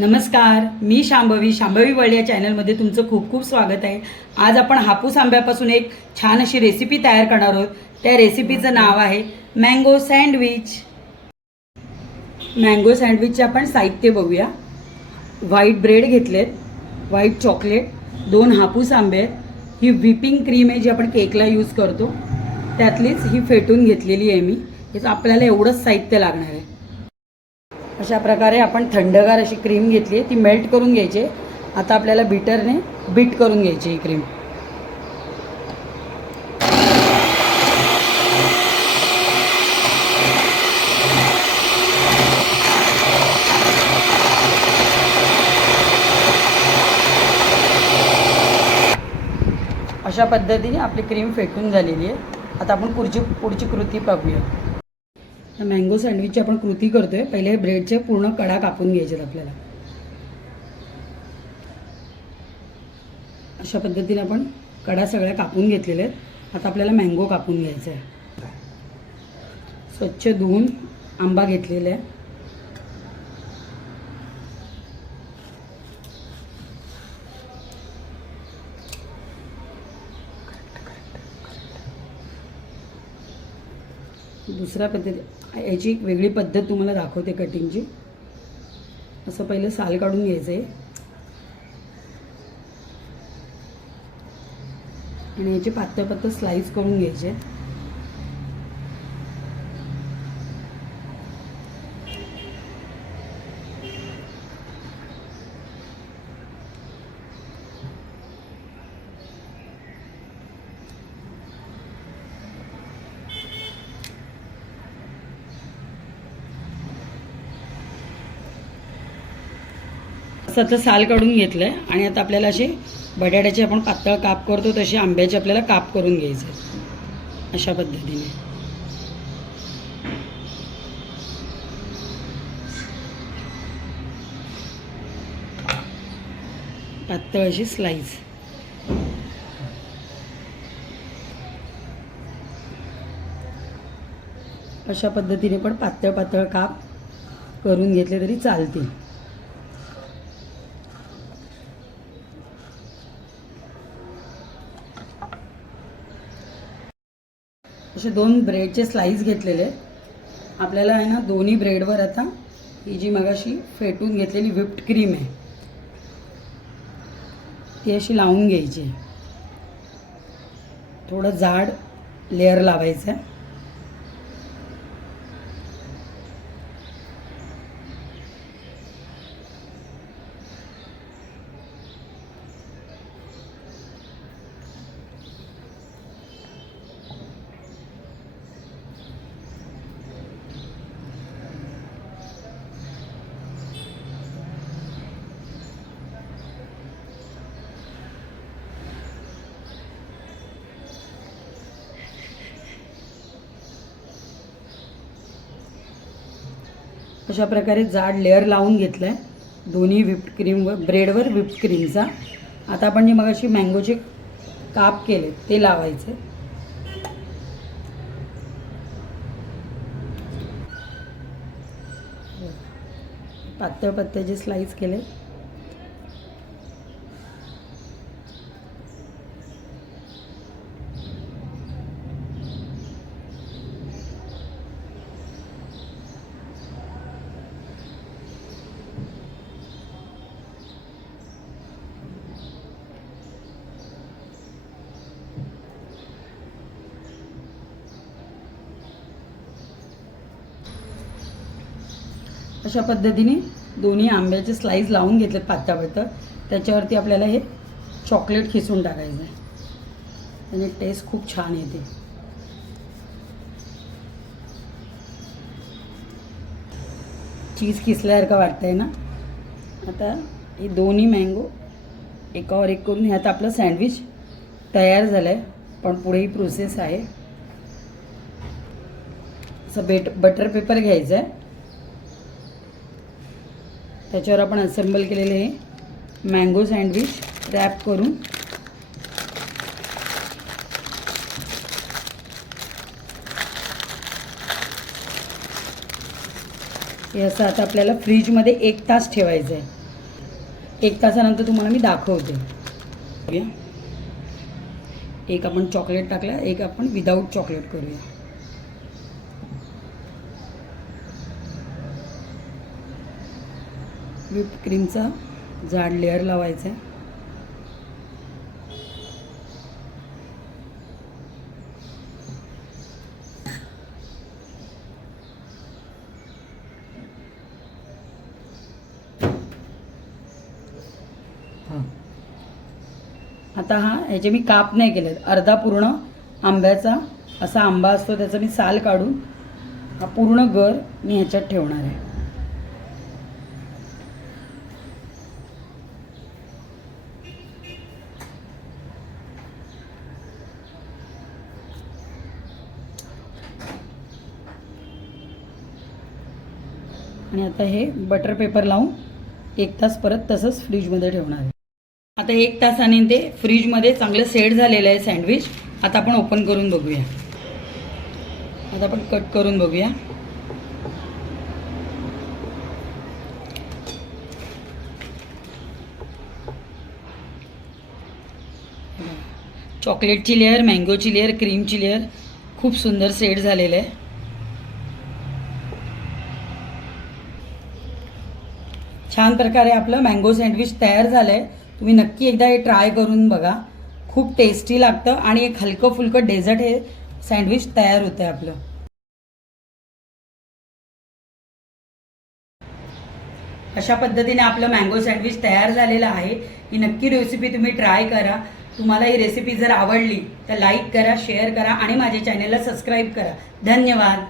नमस्कार, मी शांभवी वर्ल्ड या चॅनलमध्ये तुमचं खूप खूप स्वागत आहे। आज आपण हापूस आंब्यापासून एक छान अशी रेसिपी तयार करणार आहोत। त्या रेसिपीचं नाव आहे मँगो सँडविच। मँगो सँडविचचे आपण साहित्य बघूया। व्हाईट ब्रेड घेतलेत, व्हाईट चॉकलेट, 2 हापूस आंबे, ही व्हिपिंग क्रीम आहे जी आपण केकला यूज करतो, त्यातलीच ही फेटून घेतलेली आहे मी। हेच आपल्याला एवढंच साहित्य लागणार आहे। अशा प्रकारे आपण थंडगार अशी क्रीम घेतली, ती मेल्ट करून घ्यायची। आता आपल्याला बीटरने बीट करून घ्यायची ही क्रीम। अशा पद्धतीने आपली क्रीम फेटून झालेली आहे। आता आपण पुढची कृती पाहूया। मँगो सँडविचची आपण कृती करतोय। पहिले ब्रेडचे पूर्ण कडा कापून घ्यायचे आपल्याला। अशा पद्धतीने आपण कडा सगळ्या कापून घेतलेले आहेत। आता आपल्याला मँगो कापून घ्यायचा आहे। स्वच्छ धुवून आंबा घेतलेला आहे। दुसऱ्या पद्धती याची एक वेगळी पद्धत तुम्हाला दाखवते कटिंगची। असं पहिलं साल काढून घ्यायचं आहे आणि याचे पातळ पातळ स्लाइस करून घ्यायचे। असं आता साल काढून घेतलंय आणि आता आपल्याला असे बटाट्याचे आपण पातळ काप करतो तसे आंब्याचे आपल्याला काप करून घ्यायचे अशा पद्धतीने। पातळ अशी स्लाइस। अशा पद्धतीने पण पातळ पातळ काप करून घेतले तरी चालतील। असे 2 ब्रेडचे स्लाइस घेतलेले। आपल्याला आहे ना दोन्ही ब्रेडवर आता ही जी मगाशी फेटून घेतलेली व्हिप्ड क्रीम आहे ती अशी लावून घ्यायची। थोडं जाड लेयर लावायचं। अशा प्रकारे जाड लेयर लावून घेतलाय दोन्ही व्हिप्ड क्रीम ब्रेडवर व्हिप्ड क्रीमचा। आता आपण जे मगाशी मँगोचे काप केले ते लावायचे। पातळ पत्त्याचे स्लाइस केले। अशा पद्धतीने दोन्ही आंब्याचे स्लाइस लावून घेतलेत पातळ पातळ। त्याच्यावरती आपल्याला हे चॉकलेट खिसून टाकायचं आहे, त्याने टेस्ट खूप छान येते। चीज खिसल्यासारखं वाटतंय ना। आता हे दोन्ही मँगो एकावर एक करून ह्यात आपलं सँडविच तयार झालंय। पण पुढे ही प्रोसेस आहे। असं बटर पेपर घ्यायचं आहे, त्याच्यावर आपण असेंबल केलेले हे मँगो सँडविच रॅप करून हे असं आता आपल्याला फ्रीजमध्ये 1 तास ठेवायचं आहे। 1 तासानंतर तुम्हाला मी दाखवते. एक आपण चॉकलेट टाकला, एक आपण विदाऊट चॉकलेट करूया. व्हिप क्रीमचा जाड लेअर लावायचा आहे. आता ह्याचे मी काप नाही केलेत. अर्धा पूर्ण आंब्याचा असा आंबा असतो त्याचा मी साल काढून हा पूर्ण गर मी ह्याच्यात ठेवणार आहे. आणि आता हे बटर पेपर लावून 1 तास परत तसंच फ्रीजमध्ये ठेवणार आहे. आता 1 तासाने ते फ्रीजमध्ये चांगलं सेट झालेलं आहे सँडविच. आता आपण ओपन करून बघूया. आता आपण कट करून बघूया. चॉकलेटची लेअर, मँगोची लेअर, क्रीमची लेअर खूप सुंदर सेट झालेलं आहे. छान प्रकारे आपलं मँगो सँडविच तयार झालं आहे. तुम्ही नक्की एकदा हे ट्राय करून बघा. खूप टेस्टी लागतं आणि एक हलकं फुलकं डेझर्ट हे सँडविच तयार होतं आहे आपलं. अशा पद्धतीने आपलं मँगो सँडविच तयार झालेलं आहे. ही नक्की रेसिपी तुम्ही ट्राय करा. तुम्हाला ही रेसिपी जर आवडली तर लाईक करा, शेअर करा आणि माझ्या चॅनलला सबस्क्राईब करा. धन्यवाद.